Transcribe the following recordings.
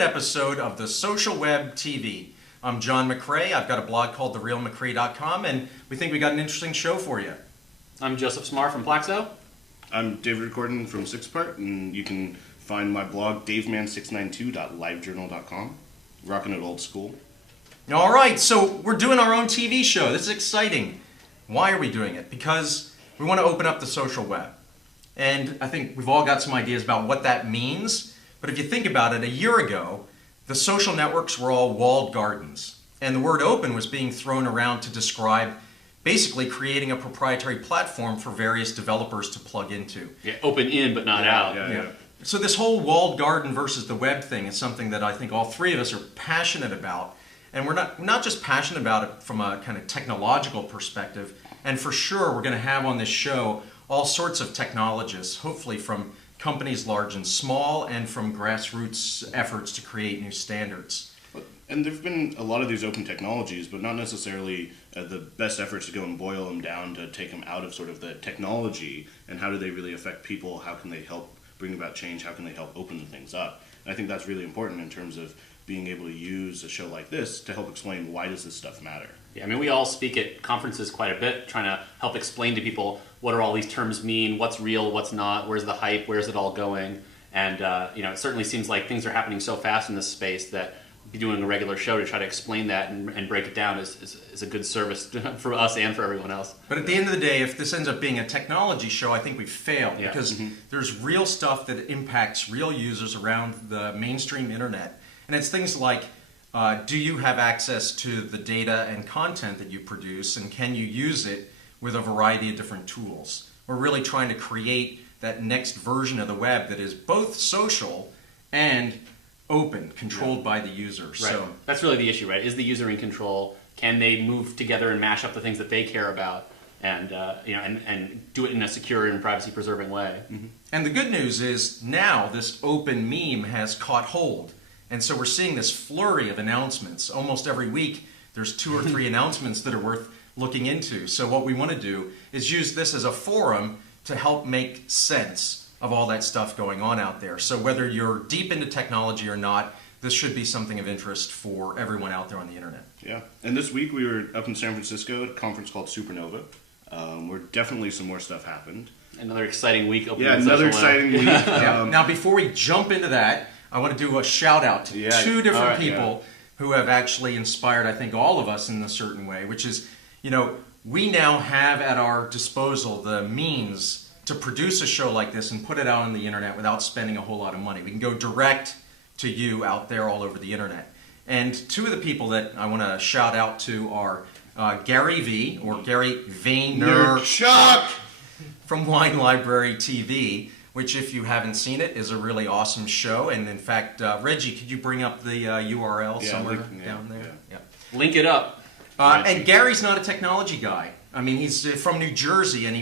third episode of the Social Web TV. I'm John McCrea. I've got a blog called therealmccrea.com, and we think we got an interesting show for you. I'm Joseph Smarr from Plaxo. I'm David Recordon from Sixpart, and you can find my blog daveman692.livejournal.com. Rocking it old school. All right, so we're doing our own TV show. This is exciting. Why are we doing it? Because we want to open up the social web. And I think we've all got some ideas about what that means. But if you think about it, a year ago, the social networks were all walled gardens. And the word open was being thrown around to describe basically creating a proprietary platform for various developers to plug into. Yeah, open in but not out. Yeah. So this whole walled garden versus the web thing is something that I think all three of us are passionate about. And we're not just passionate about it from a kind of technological perspective. And for sure, we're going to have on this show all sorts of technologists, hopefully from companies large and small, and from grassroots efforts to create new standards. And there have been a lot of these open technologies, but not necessarily the best efforts to go and boil them down to take them out of sort of the technology and how do they really affect people, how can they help bring about change, how can they help open things up. And I think that's really important in terms of being able to use a show like this to help explain why does this stuff matter. Yeah, I mean, we all speak at conferences quite a bit, trying to help explain to people what do all these terms mean, what's real, what's not, where's the hype, where's it all going. And it certainly seems like things are happening so fast in this space that doing a regular show to try to explain that and break it down is a good service for us and for everyone else. But at the end of the day, if this ends up being a technology show, I think we've failed because there's real stuff that impacts real users around the mainstream internet. And it's things like, do you have access to the data and content that you produce, and can you use it with a variety of different tools? We're really trying to create that next version of the web that is both social and open, controlled by the user. Right. So that's really the issue, right? Is the user in control? Can they move together and mash up the things that they care about, and and do it in a secure and privacy-preserving way? Mm-hmm. And the good news is now this open meme has caught hold. And so we're seeing this flurry of announcements. Almost every week, there's 2 or 3 announcements that are worth looking into. So what we want to do is use this as a forum to help make sense of all that stuff going on out there. So whether you're deep into technology or not, this should be something of interest for everyone out there on the internet. Yeah, and this week we were up in San Francisco at a conference called Supernova, where definitely some more stuff happened. Another exciting week. Another exciting week. Now before we jump into that, I want to do a shout out to 2 different people who have actually inspired, I think, all of us in a certain way, which is, we now have at our disposal the means to produce a show like this and put it out on the internet without spending a whole lot of money. We can go direct to you out there all over the internet. And 2 of the people that I want to shout out to are Gary V, or Gary Vaynerchuk from Wine Library TV, which, if you haven't seen it, is a really awesome show. And in fact, Redgee, could you bring up the URL somewhere down there? Yeah. Link it up. And Gary's not a technology guy. I mean, he's from New Jersey, and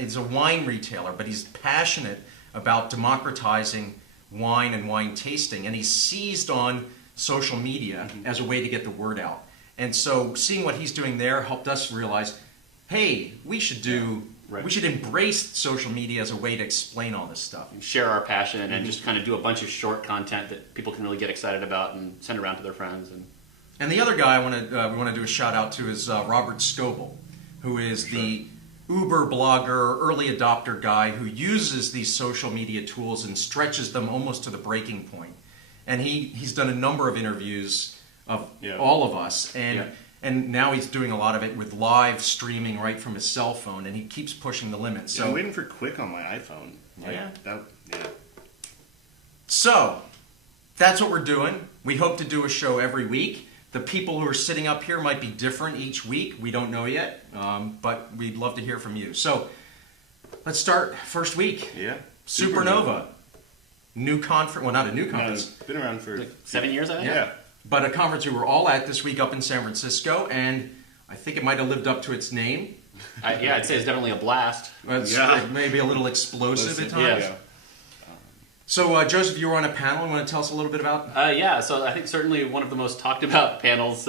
he's a wine retailer, but he's passionate about democratizing wine and wine tasting, and he's seized on social media as a way to get the word out. And so seeing what he's doing there helped us realize, hey, we should we should embrace social media as a way to explain all this stuff. Share our passion and just kind of do a bunch of short content that people can really get excited about and send around to their friends. And the other guy we want to do a shout out to is Robert Scoble, who is the Uber blogger, early adopter guy who uses these social media tools and stretches them almost to the breaking point. And he's done a number of interviews of all of us, and now he's doing a lot of it with live streaming right from his cell phone, and he keeps pushing the limits. So I'm waiting for Quick on my iPhone. So that's what we're doing. We hope to do a show every week. The people who are sitting up here might be different each week. We don't know yet, but we'd love to hear from you. So let's start first week. Yeah. Supernova. New conference. Well, not a new conference. It's been around for 7 years, I think? Yeah. But a conference we were all at this week up in San Francisco, and I think it might have lived up to its name. I'd say it's definitely a blast. Maybe a little explosive at times. Yeah. So, Joseph, you were on a panel. You want to tell us a little bit about? So I think certainly one of the most talked about panels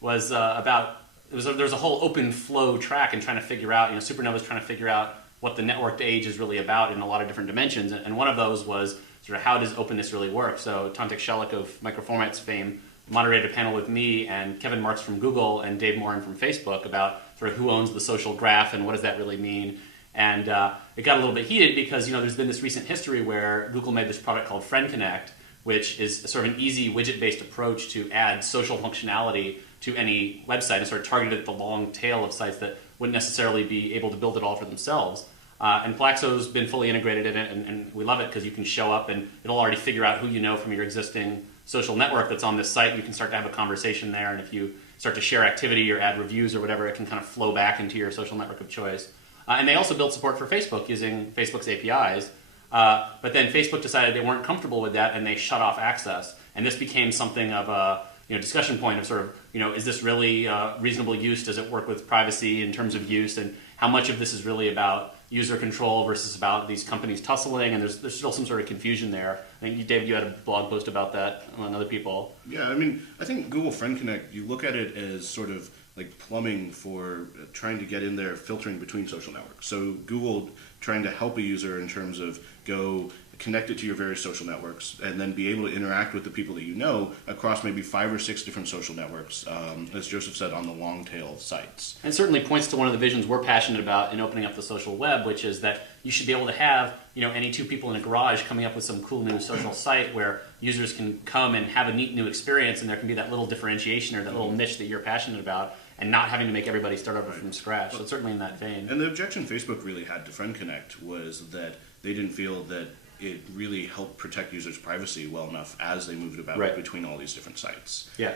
was about there's a whole open flow track and trying to figure out, Supernova's trying to figure out what the networked age is really about in a lot of different dimensions. And one of those was sort of how does openness really work. So Tantek Shelik of Microformats fame moderated a panel with me and Kevin Marks from Google and Dave Morin from Facebook about sort of who owns the social graph and what does that really mean. And it got a little bit heated because there's been this recent history where Google made this product called Friend Connect, which is sort of an easy widget-based approach to add social functionality to any website and sort of targeted at the long tail of sites that wouldn't necessarily be able to build it all for themselves. And Plaxo's been fully integrated in it, and we love it because you can show up and it'll already figure out who you know from your existing social network that's on this site. You can start to have a conversation there, and if you start to share activity or add reviews or whatever, it can kind of flow back into your social network of choice. And they also built support for Facebook using Facebook's APIs. But then Facebook decided they weren't comfortable with that, and they shut off access. And this became something of a discussion point of sort of, is this really reasonable use? Does it work with privacy in terms of use? And how much of this is really about user control versus about these companies tussling? And there's still some sort of confusion there. I think, David, you had a blog post about that among other people. Yeah, I think Google Friend Connect, you look at it as sort of like plumbing for trying to get in there, filtering between social networks. So Google trying to help a user in terms of go connect it to your various social networks and then be able to interact with the people that you know across maybe 5 or 6 different social networks, as Joseph said, on the long tail sites. And certainly points to one of the visions we're passionate about in opening up the social web, which is that you should be able to have any 2 people in a garage coming up with some cool new social site where users can come and have a neat new experience, and there can be that little differentiation or that little niche that you're passionate about, and not having to make everybody start over from scratch. So it's certainly in that vein. And the objection Facebook really had to Friend Connect was that they didn't feel that it really helped protect users' privacy well enough as they moved about between all these different sites. Yeah,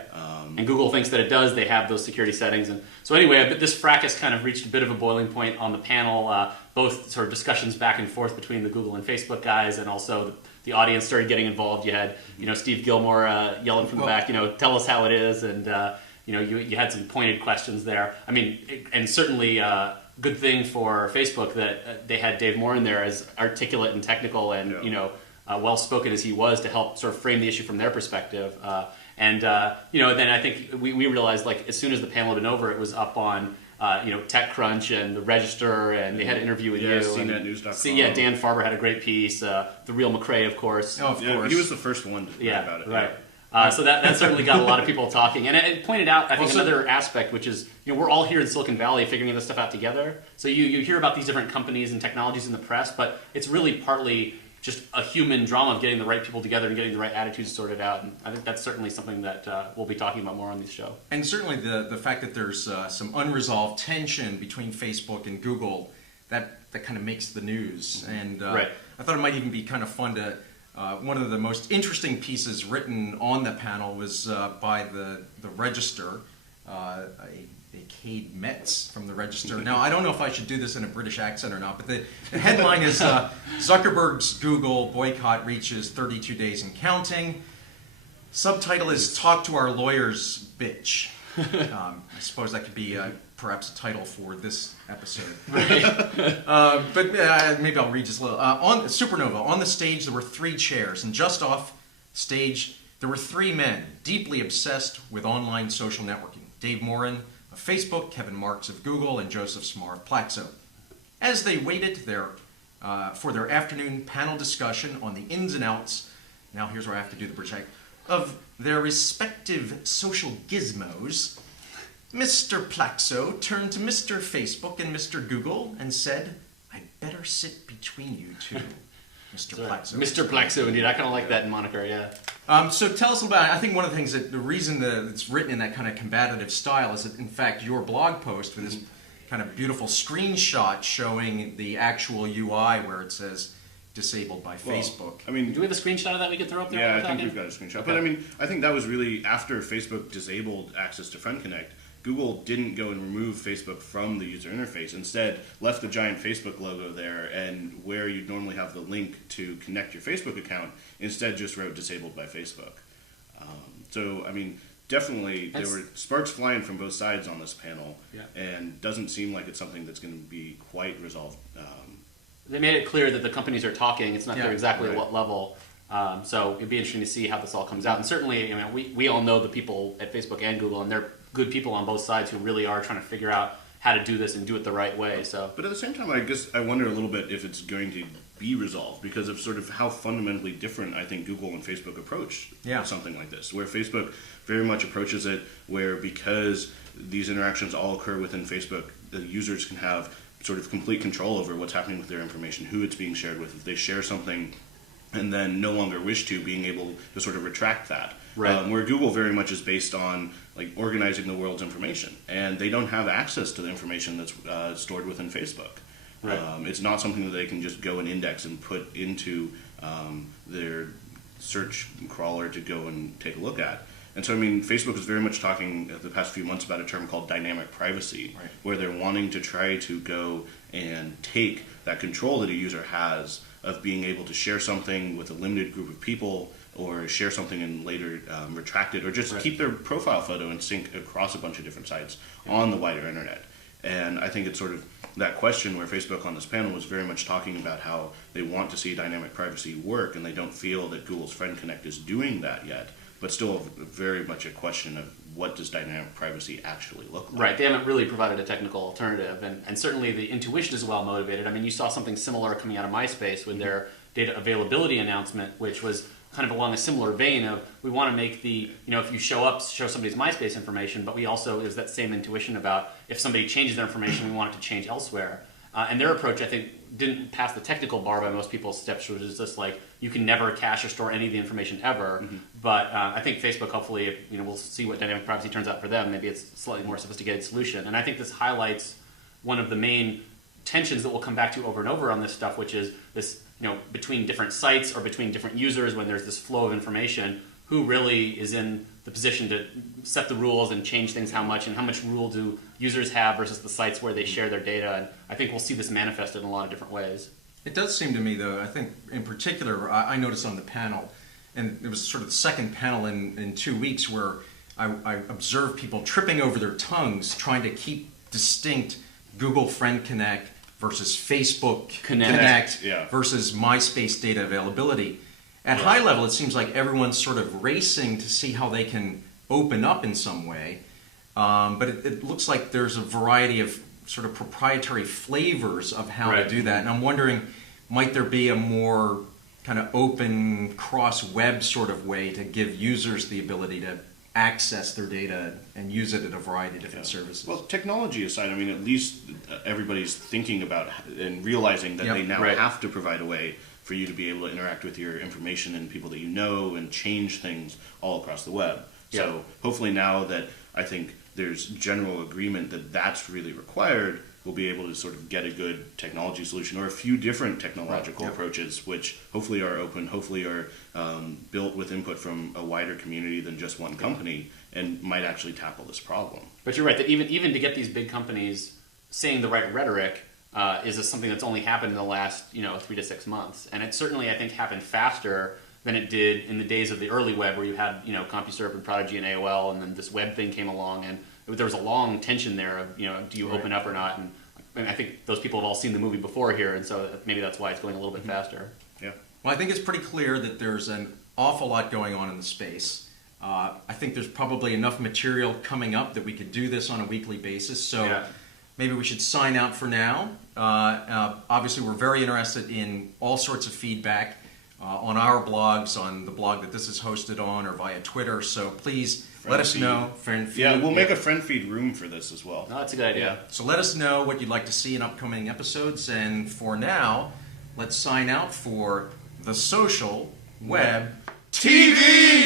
and Google thinks that it does. They have those security settings. And so anyway, this fracas kind of reached a bit of a boiling point on the panel. Both sort of discussions back and forth between the Google and Facebook guys, and also the audience started getting involved. You had Steve Gilmore yelling from the back, tell us how it is, and you had some pointed questions there. And certainly good thing for Facebook that they had Dave Morin there as articulate and technical and well-spoken as he was to help sort of frame the issue from their perspective. Then I think we realized, like, as soon as the panel had been over, it was up on TechCrunch and the Register, and they had an interview with you. CNETnews.com. Yeah, Dan Farber had a great piece. The real McCrea, of course. Oh, of course. He was the first one to write about it. Right. So that certainly got a lot of people talking. And it pointed out, I think, another aspect, which is, we're all here in Silicon Valley figuring this stuff out together. So you hear about these different companies and technologies in the press, but it's really partly just a human drama of getting the right people together and getting the right attitudes sorted out. And I think that's certainly something that we'll be talking about more on this show. And certainly the fact that there's some unresolved tension between Facebook and Google, that kind of makes the news. And I thought it might even be kind of fun to... one of the most interesting pieces written on the panel was by the Register, a Cade Metz from the Register. Now, I don't know if I should do this in a British accent or not, but the headline is Zuckerberg's Google boycott reaches 32 days and counting. Subtitle is Talk to Our Lawyers, Bitch. I suppose that could be perhaps a title for this episode. But maybe I'll read just a little. On Supernova, on the stage there were 3 chairs, and just off stage there were 3 men deeply obsessed with online social networking. Dave Morin of Facebook, Kevin Marks of Google, and Joseph Smarr of Plaxo. As they waited for their afternoon panel discussion on the ins and outs, now here's where I have to do the British accent, of their respective social gizmos, Mr. Plaxo turned to Mr. Facebook and Mr. Google and said, "I'd better sit between you 2, Mr. Plaxo." Mr. Plaxo, indeed. I kind of like that moniker, yeah. So tell us about it. I think one of the things that the reason that it's written in that kind of combative style is that, in fact, your blog post with this kind of beautiful screenshot showing the actual UI where it says disabled by Facebook. Do we have a screenshot of that we could throw up there? Yeah, I think we've got a screenshot. Okay. But I think that was really after Facebook disabled access to Friend Connect. Google didn't go and remove Facebook from the user interface. Instead, left the giant Facebook logo there, and where you'd normally have the link to connect your Facebook account, instead just wrote disabled by Facebook. Definitely there were sparks flying from both sides on this panel, and doesn't seem like it's something that's going to be quite resolved. They made it clear that the companies are talking. It's not clear exactly at what level. So it'd be interesting to see how this all comes out. And certainly, we all know the people at Facebook and Google, and they're good people on both sides who really are trying to figure out how to do this and do it the right way. So, but at the same time, I guess I wonder a little bit if it's going to be resolved because of sort of how fundamentally different I think Google and Facebook approach something like this. Where Facebook very much approaches it where because these interactions all occur within Facebook, the users can have sort of complete control over what's happening with their information, who it's being shared with. If they share something and then no longer wish to, being able to sort of retract that. Right. Where Google very much is based on like organizing the world's information, and they don't have access to the information that's stored within Facebook. Right. It's not something that they can just go and index and put into their search crawler to go and take a look at. And so, I mean, Facebook is very much talking the past few months about a term called dynamic privacy, where they're wanting to try to go and take that control that a user has of being able to share something with a limited group of people or share something and later retract it, or just keep their profile photo in sync across a bunch of different sites on the wider internet. And I think it's sort of that question where Facebook on this panel was very much talking about how they want to see dynamic privacy work, and they don't feel that Google's Friend Connect is doing that yet, but still very much a question of what does dynamic privacy actually look like. Right, they haven't really provided a technical alternative, and certainly the intuition is well motivated. I mean, you saw something similar coming out of MySpace with their data availability announcement, which was kind of along a similar vein of we want to make the, if you show somebody's MySpace information, but we also, there's that same intuition about if somebody changes their information, we want it to change elsewhere. And their approach, I think, didn't pass the technical bar by most people's steps, which is just like, you can never cache or store any of the information ever. But I think Facebook, hopefully, we'll see what dynamic privacy turns out for them. Maybe it's a slightly more sophisticated solution. And I think this highlights one of the main tensions that we'll come back to over and over on this stuff, which is this, between different sites or between different users when there's this flow of information, who really is in the position to set the rules and change things how much, and how much rule do users have versus the sites where they share their data. And I think we'll see this manifested in a lot of different ways. It does seem to me, though, I think in particular, I noticed on the panel, and it was sort of the second panel in 2 weeks where I observed people tripping over their tongues trying to keep distinct Google Friend Connect versus Facebook Connect versus MySpace data availability. At high level, it seems like everyone's sort of racing to see how they can open up in some way, but it looks like there's a variety of sort of proprietary flavors of how to do that. And I'm wondering, might there be a more kind of open cross-web sort of way to give users the ability to access their data and use it at a variety of different services? Well, technology aside, I mean, at least everybody's thinking about and realizing that they now have to provide a way for you to be able to interact with your information and people that you know and change things all across the web. So hopefully now that I think there's general agreement that that's really required, we'll be able to sort of get a good technology solution or a few different technological approaches, which hopefully are open, hopefully are built with input from a wider community than just one company, and might actually tackle this problem. But you're right, that even to get these big companies saying the right rhetoric is something that's only happened in the last 3 to 6 months. And it certainly, I think, happened faster than it did in the days of the early web where you had CompuServe and Prodigy and AOL, and then this web thing came along, and there was a long tension there of, do you open up or not? And I think those people have all seen the movie before here, and so maybe that's why it's going a little bit faster. Yeah. Well, I think it's pretty clear that there's an awful lot going on in the space. I think there's probably enough material coming up that we could do this on a weekly basis, so maybe we should sign out for now. Obviously, we're very interested in all sorts of feedback on our blogs, on the blog that this is hosted on, or via Twitter, so please let us know. Friend feed. Yeah, we'll make a friend feed room for this as well. No, that's a good idea. So let us know what you'd like to see in upcoming episodes, and for now, let's sign out for The Social Web TV!